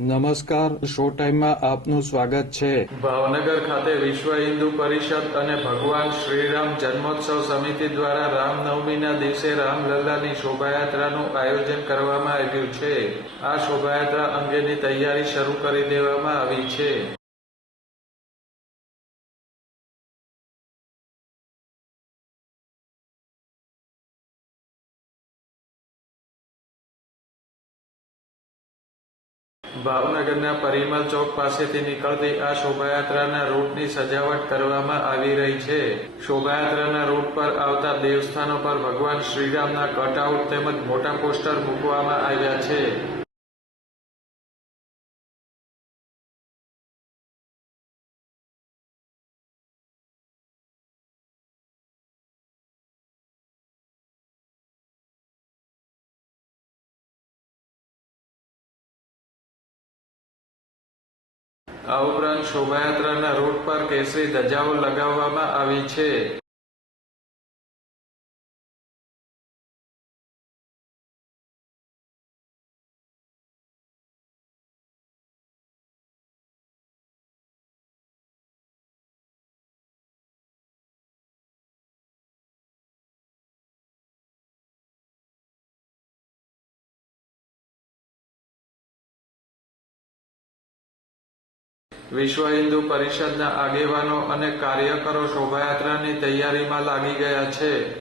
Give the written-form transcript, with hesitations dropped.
નમસ્કાર, શો ટાઈમમાં આપનું સ્વાગત છે. ભાવનગર ખાતે વિશ્વ હિન્દુ પરિષદ અને ભગવાન શ્રીરામ જન્મોત્સવ સમિતિ દ્વારા રામનવમીના દિવસે રામલલ્લાની શોભાયાત્રાનું આયોજન કરવામાં આવ્યું છે. આ શોભાયાત્રા અંગેની તૈયારી શરૂ કરી દેવામાં આવી છે. ભાવનગરના પરિમલ ચોક પાસેથી નીકળતી આ શોભાયાત્રાના રૂટની સજાવટ કરવામાં આવી રહી છે. શોભાયાત્રાના રૂટ પર આવતા દેવસ્થાનો પર ભગવાન શ્રીરામના કટઆઉટ તેમજ મોટા પોસ્ટર મૂકવામાં આવ્યા છે. આ ઉપરાંત શોભાયાત્રાના રૂટ પર કેસરી ધજાઓ લગાવવામાં આવી છે. વિશ્વ હિન્દુ પરિષદના આગેવાનો અને કાર્યકરો શોભાયાત્રાની તૈયારીમાં લાગી ગયા છે.